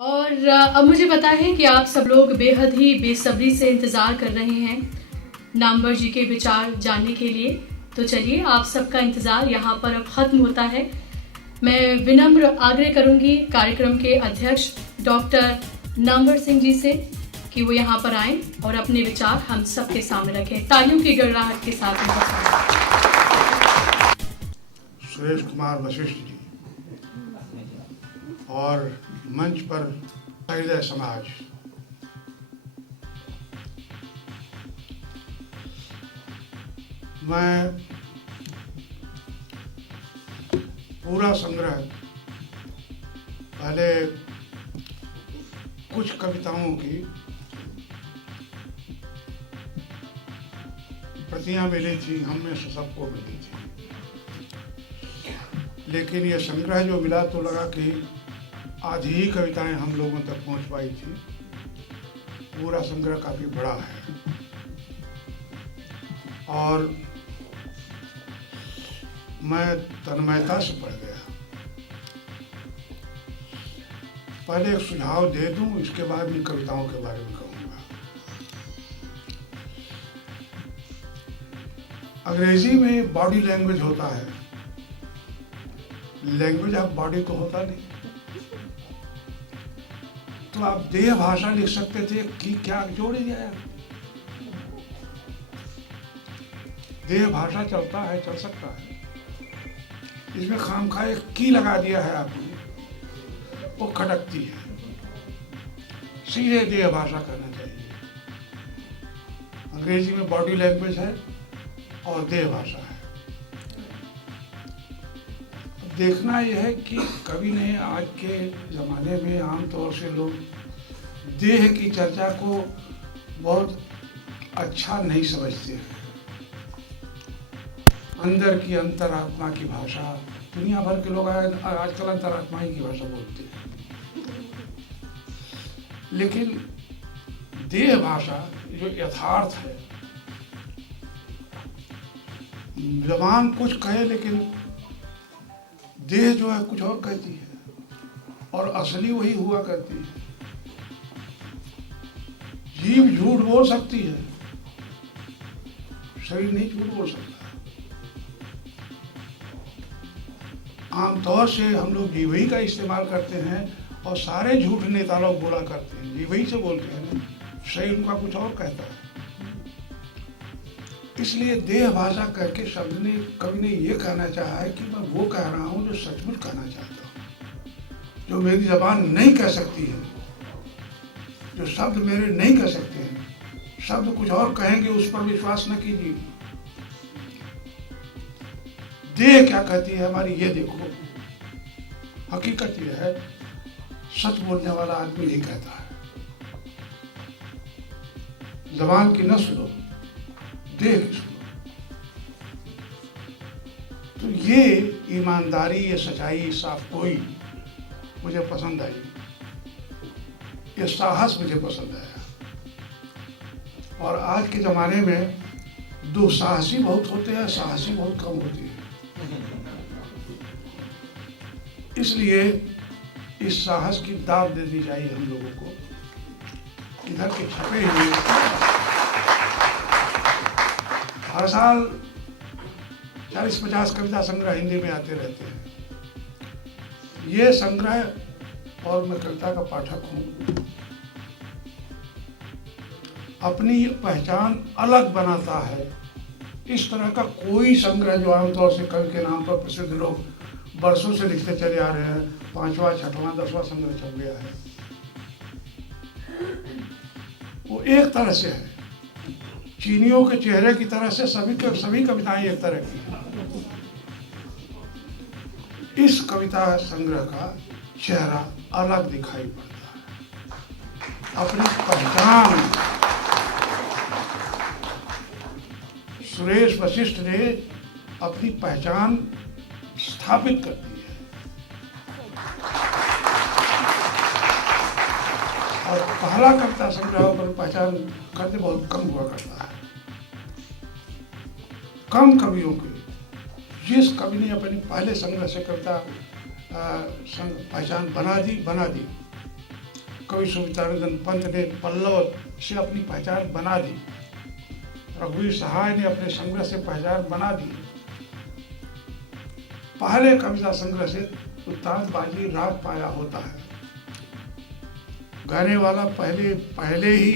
और अब मुझे पता है कि आप सब लोग बेहद ही बेसब्री से इंतज़ार कर रहे हैं नामवर जी के विचार जानने के लिए। तो चलिए, आप सबका इंतज़ार यहाँ पर अब ख़त्म होता है। मैं विनम्र आग्रह करूँगी कार्यक्रम के अध्यक्ष डॉक्टर नामवर सिंह जी से कि वो यहाँ पर आएँ और अपने विचार हम सबके सामने रखें। तालियों की गड़गड़ाहट के साथ उनका स्वागत। सुरेश कुमार वशिष्ठ जी और मंच पर हृदय समाज, मैं पूरा संग्रह पहले कुछ कविताओं की प्रतियां मिली थी, हम में से सबको मिली थी, लेकिन ये संग्रह जो मिला तो लगा कि आधी ही कविताएं हम लोगों तक पहुंच पाई थी। पूरा संग्रह काफी बड़ा है और मैं तन्मयता से पढ़ गया। पहले एक सुझाव दे दूं, इसके बाद इन कविताओं के बारे में कहूँगा। अंग्रेजी में बॉडी लैंग्वेज होता है, लैंग्वेज ऑफ बॉडी तो होता नहीं। तो आप देह भाषा लिख सकते थे कि क्या जोड़ ही जाए। देह भाषा चलता है, चल सकता है, इसमें खामखा एक की लगा दिया है आपने, वो खटकती है। सीधे देह भाषा करना चाहिए। अंग्रेजी में बॉडी लैंग्वेज है और देह भाषा है। देखना यह है कि कवि ने आज के ज़माने में आमतौर से लोग देह की चर्चा को बहुत अच्छा नहीं समझते हैं। अंदर की अंतरात्मा की भाषा, दुनिया भर के लोग आजकल अंतरात्मा ही की भाषा बोलते हैं, लेकिन देह भाषा जो यथार्थ है, जबान कुछ कहे लेकिन देह जो है कुछ और कहती है, और असली वही हुआ करती है। जीभ झूठ बोल सकती है, शरीर नहीं झूठ बोल सकता। आमतौर से हम लोग जीवही का इस्तेमाल करते हैं और सारे झूठ नेता लोग बोला करते हैं, जीवही से बोलते हैं, शरीर उनका कुछ और कहता है। इसलिए देह भाषा कह के कवि ने ये कहना चाहा है कि मैं वो कह रहा हूँ जो सचमुच कहना चाहता हूँ, जो मेरी जबान नहीं कह सकती है, जो शब्द मेरे नहीं कह सकते हैं। शब्द कुछ और कहेंगे, उस पर विश्वास न कीजिए। देह क्या कहती है हमारी, ये देखो। हकीकत यह है, सच बोलने वाला आदमी यही कहता है। जबान की न सुनो, देह की सुनो। तो ये ईमानदारी, ये सच्चाई, साफगोई मुझे पसंद आई, ये साहस मुझे पसंद आया। और आज के ज़माने में दुस्साहसी बहुत होते हैं, साहसी बहुत कम होती है। इसलिए इस साहस की दाद दे दी चाहिए हम लोगों को। इधर के छपे हुए हर साल 40-50 कविता संग्रह हिंदी में आते रहते हैं। ये संग्रह, और मैं कविता का पाठक हूँ, अपनी पहचान अलग बनाता है। इस तरह का कोई संग्रह जो आमतौर से कवि के नाम पर प्रसिद्ध लोग वर्षों से लिखते चले आ रहे हैं, 5वां, 6वां, 10वां संग्रह चल गया है, वो एक तरह से है। चीनियों के चेहरे की तरह से सभी कविताएं एक तरह की हैं। इस कविता संग्रह का चेहरा अलग दिखाई पड़ता है, अपनी पहचान। सुरेश वशिष्ठ ने अपनी पहचान स्थापित कर दी है, और पहला कविता संग्रह पर पहचान करते बहुत कम हुआ करता है। कम कवियों के, जिस कवि ने अपनी पहले संग्रह से कविता पहचान बना दी, कवि सुविचारंदन पंत ने पल्लव से अपनी पहचान बना दी, रघुवीर सहाय ने अपने संग्रह से पहचान बना दी। पहले कविता संग्रह से उत्तानबाजी राग पाया होता है। गाने वाला पहले ही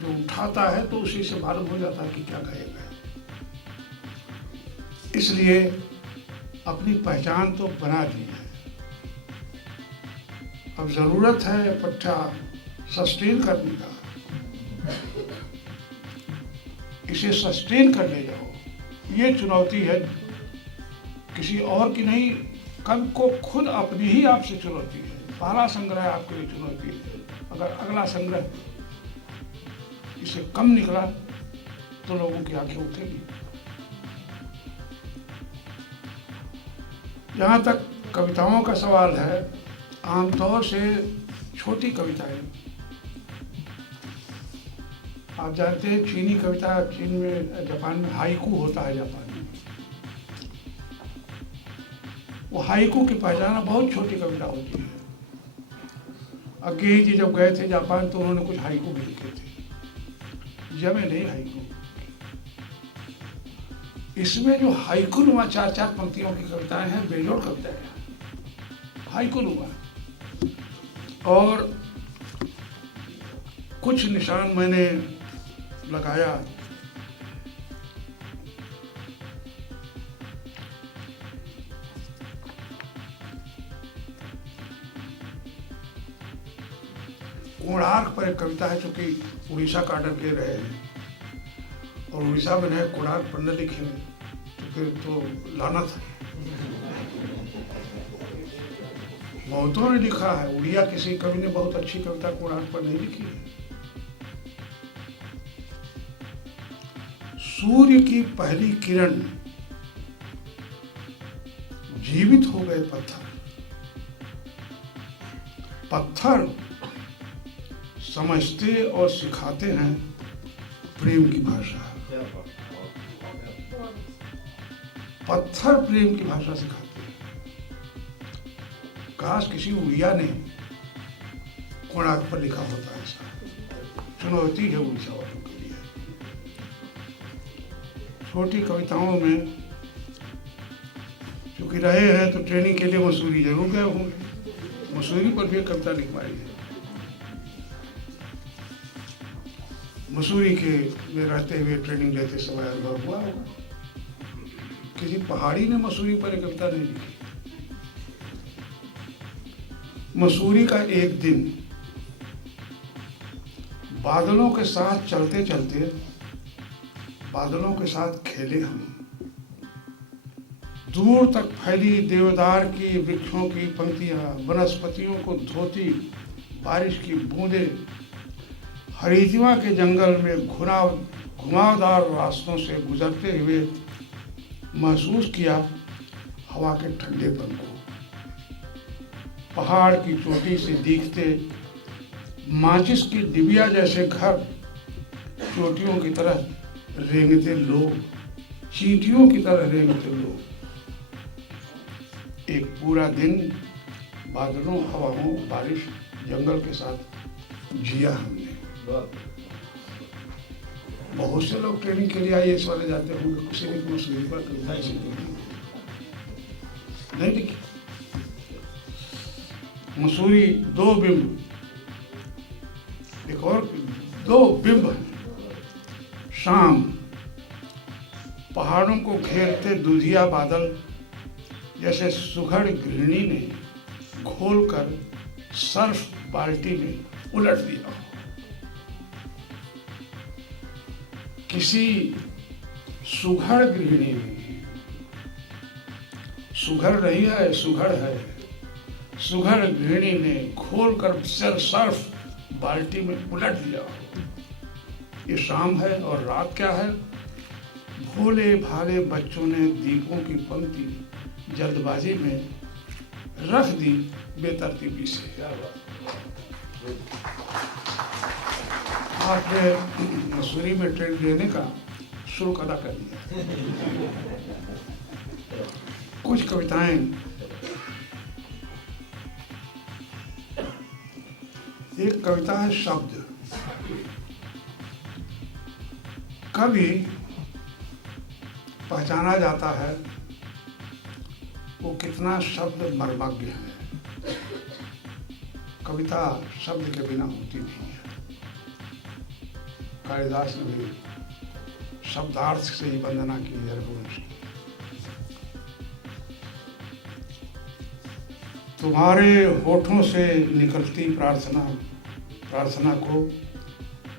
जो उठाता है तो उसी से मालूम हो जाता है कि क्या गाएगा। इसलिए अपनी पहचान तो बना दी है, अब जरूरत है पट्टा सस्टेन करने का। इसे सस्टेन कर ले जाओ, ये चुनौती है, किसी और की नहीं, कवि को खुद अपनी ही आपसे चुनौती है। पहला संग्रह आपके लिए चुनौती है, अगर अगला संग्रह इसे कम निकला तो लोगों की आंखें उठेगी। जहाँ तक कविताओं का सवाल है, आमतौर से छोटी कविताएं, आप जानते हैं चीनी कविता, चीन में, जापान में हाइकू होता है। जापान में वो हाइकू की पहचान बहुत छोटी कविता होती है। अज्ञेय जी जब गए थे जापान तो उन्होंने कुछ हाइकू भी लिखे थे, जमे नहीं हाइकू। इसमें जो हाइकू नुमा 4-4 पंक्तियों की कविताएं हैं, बेजोड़ कविताएं हैं, हाइकू नुमा। और कुछ निशान मैंने लगाया। कोणार्क पर एक कविता है, चूंकि उड़ीसा का ऑर्डर ले रहे हैं और उड़ीसा में है, कोणार्क पर न लिखे तो फिर तो लानत है। बहुतों ने लिखा है, उड़िया किसी कवि ने बहुत अच्छी कविता कोणार्क पर नहीं लिखी है। सूर्य की पहली किरण, जीवित हो गए पत्थर। पत्थर समझते और सिखाते हैं प्रेम की भाषा। पत्थर प्रेम की भाषा सिखाते हैं। काश किसी उड़िया ने कोणार्क पर लिखा होता। ऐसा चुनौती है उड़ीसा वालों के लिए। छोटी कविताओं में क्योंकि रहे हैं तो ट्रेनिंग के लिए मसूरी जरूर गए होंगे। मसूरी पर भी कविता लिख पाई है। मसूरी के में रहते हुए ट्रेनिंग लेते समय अनुभव हुआ होगा। किसी पहाड़ी ने मसूरी पर एक कविता नहीं लिखी। मसूरी का एक दिन, बादलों के साथ चलते चलते बादलों के साथ खेले हम। दूर तक फैली देवदार की वृक्षों की पंक्तियां, वनस्पतियों को धोती बारिश की बूंदें, हरिद्वार के जंगल में घुमावदार रास्तों से गुजरते हुए महसूस किया हवा के ठंडेपन को। पहाड़ की चोटी से दिखते माचिस की डिबिया जैसे घर चोटियों की तरह रेंगते लोग, चींटियों की तरह रेंगते लोग। एक पूरा दिन बादलों, हवाओं, बारिश, जंगल के साथ जिया हमने। बहुत से लोग ट्रेनिंग के लिए आईएएस वाले जाते होंगे, किसी ने मसूरी पर कविता ऐसी नहीं लिखी। मसूरी दो बिंब, एक और दो बिंब हैं। शाम, पहाड़ों को घेरते दुधिया बादल जैसे सुघड़ गृहिणी ने घोलकर सर्फ बाल्टी में उलट दिया। किसी सुघड़ गृहिणी ने, सुघड़ नहीं है, सुघड़ है, सुघड़ गृहिणी ने घोलकर सर्फ बाल्टी में उलट दिया। ये शाम है और रात क्या है? भोले भाले बच्चों ने दीपों की पंक्ति जल्दबाजी में रख दी बेतरतीबी से। आपने मसूरी में ट्रेन लेने का शुल्क अदा कर दिया। कुछ कविताएं एक कविता है शब्द। कवि पहचाना जाता है वो कितना शब्द मर्मज्ञ है। कविता शब्द के बिना होती नहीं है। कालिदास ने भी शब्दार्थ से ही वंदना की है रघुवंश की। तुम्हारे होठों से निकलती प्रार्थना को,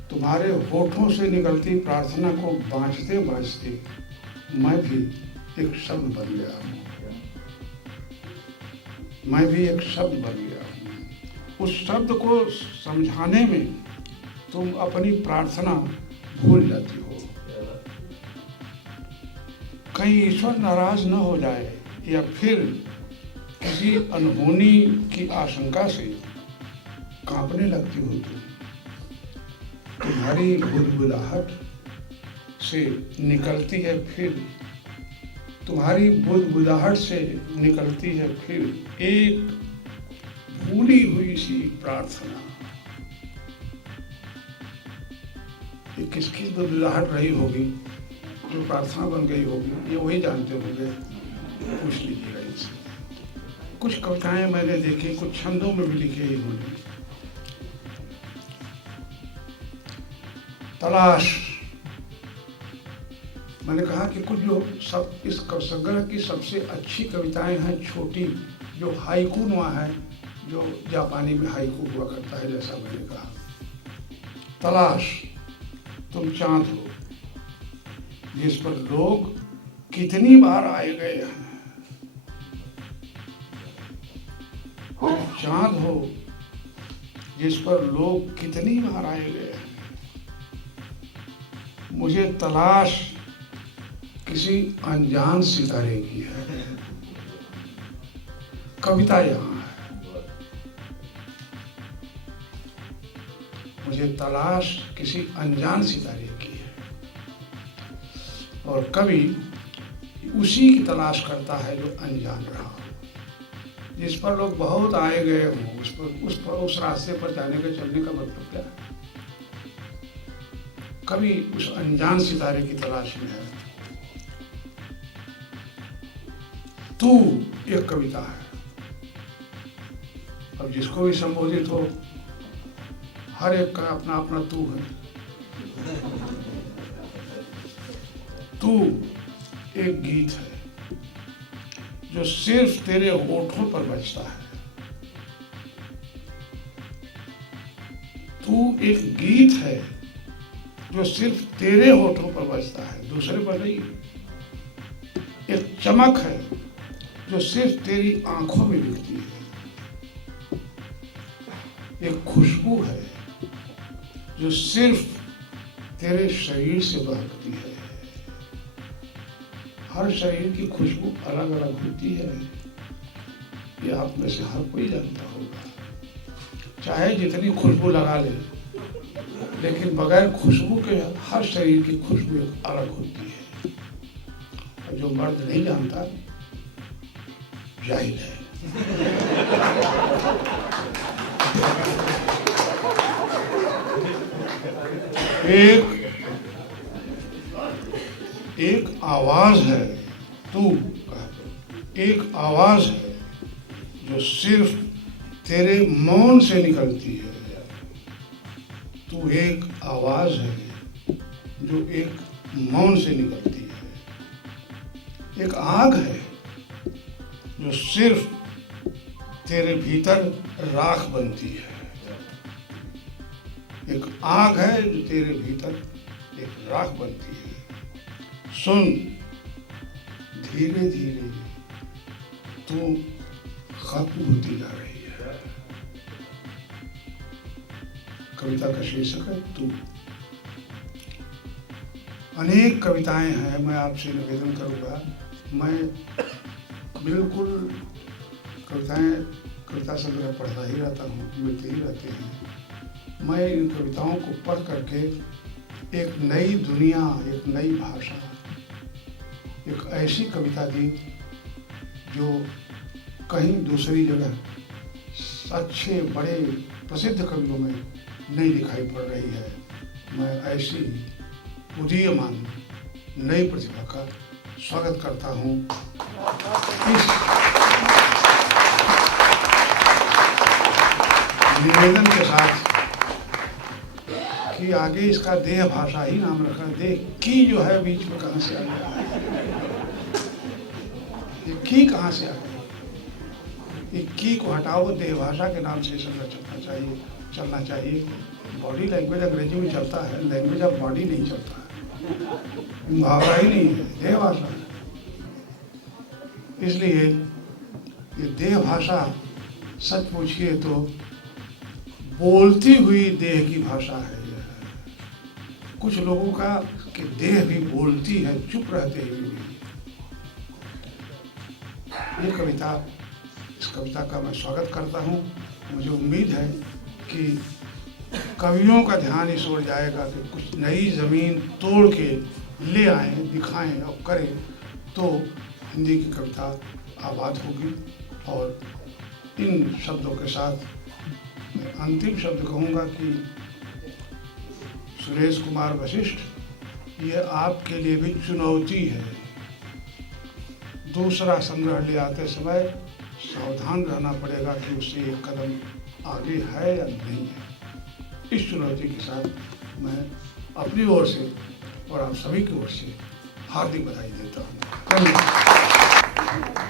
तुम्हारे होठों से निकलती प्रार्थना को बाँचते बाँचते मैं भी एक शब्द बन गया हूँ। मैं भी एक शब्द बन गया हूँ। उस शब्द को समझाने में तुम अपनी प्रार्थना भूल जाती हो। कहीं ईश्वर नाराज न हो जाए या फिर किसी अनहोनी की आशंका से कांपने लगती हो तुम। तुम्हारी बुदबुदाहट से निकलती है फिर, तुम्हारी बुदबुदाहट से निकलती है फिर एक भूली हुई सी प्रार्थना। ये किसकी बुदबुदाहट रही होगी जो प्रार्थना बन गई होगी, ये वही जानते होंगे, पूछ लीजिएगा इनसे। कुछ कविताएं मैंने देखी, कुछ छंदों में भी लिखी है इन्होंने। तलाश, मैंने कहा कि कुछ जो सब इस संग्रह की सबसे अच्छी कविताएं हैं छोटी, जो हाइकू नुआ है, जो जापानी में हाइकू हुआ करता है, जैसा मैंने कहा। तलाश, तुम चांद हो जिस पर लोग कितनी बार आए गए हैं। तुम चांद हो जिस पर लोग कितनी बार आए गए हैं। मुझे तलाश किसी अनजान सितारे की है। कविता यहाँ है। मुझे तलाश किसी अनजान सितारे की है और कवि उसी की तलाश करता है जो अनजान रहा, जिस पर लोग बहुत आए गए हों। उस रास्ते पर जाने का, चलने का मतलब क्या है? कवि उस अनजान सितारे की तलाश में है। तू एक कविता है। अब जिसको भी संबोधित हो, हर एक का अपना अपना तू है। तू एक गीत है जो सिर्फ तेरे होठों पर बजता है। तू एक गीत है जो सिर्फ तेरे होठों पर बजता है, दूसरे पर नहीं। एक चमक है जो सिर्फ तेरी आंखों में दिखती है। एक खुशबू है जो सिर्फ तेरे शरीर से बहकती है। हर शरीर की खुशबू अलग अलग होती है, ये आप में से हर कोई जानता होगा। चाहे जितनी खुशबू लगा ले, लेकिन बगैर खुशबू के हर शरीर की खुशबू अलग होती है। और जो मर्द नहीं जानता जाहिल है। एक आवाज है, तू एक आवाज है जो सिर्फ तेरे मौन से निकलती है। तू एक आवाज है जो एक मौन से निकलती है। एक आग है जो सिर्फ तेरे भीतर राख बनती है। एक आग है जो तेरे भीतर एक राख बनती है। सुन, धीरे धीरे तू खत्म होती जा रही है। कविता का शीर्षक है तू। अनेक कविताएं हैं। मैं आपसे निवेदन करूंगा, मैं बिल्कुल कविता संग्रह पढ़ता ही रहता हूँ, मिलते ही रहते हैं। मैं इन कविताओं को पढ़ करके एक नई दुनिया, एक नई भाषा, एक ऐसी कविता दी जो कहीं दूसरी जगह अच्छे बड़े प्रसिद्ध कवियों में नहीं दिखाई पड़ रही है। मैं ऐसी उदीयमान नई प्रतिभा का स्वागत करता हूँ इस निवेदन के साथ कि आगे इसका देह भाषा ही नाम रखा। देह की जो है बीच में कहाँ से आ गया, ये की कहाँ से आ गई? ये की को हटाओ, देह भाषा के नाम से चलना चाहिए। बॉडी लैंग्वेज अंग्रेजी में चलता है, लैंग्वेज ऑफ बॉडी नहीं चलता है, मुहावरा ही नहीं है, देह भाषा है। इसलिए ये देह भाषा सच पूछिए तो बोलती हुई देह की भाषा है। कुछ लोगों का कि देह भी बोलती है चुप रहते हुए भी। ये कविता, इस कविता का मैं स्वागत करता हूँ। मुझे उम्मीद है कि कवियों का ध्यान इस ओर जाएगा कि कुछ नई ज़मीन तोड़ के ले आएँ, दिखाएं और करें, तो हिंदी की कविता आबाद होगी। और इन शब्दों के साथ मैं अंतिम शब्द कहूँगा कि सुरेश कुमार वशिष्ठ, ये आपके लिए भी चुनौती है। दूसरा संग्रह ले आते समय सावधान रहना पड़ेगा कि उससे एक कदम आगे है या नहीं है। इस चुनौती के साथ मैं अपनी ओर से और आप सभी की ओर से हार्दिक बधाई देता हूँ। धन्यवाद।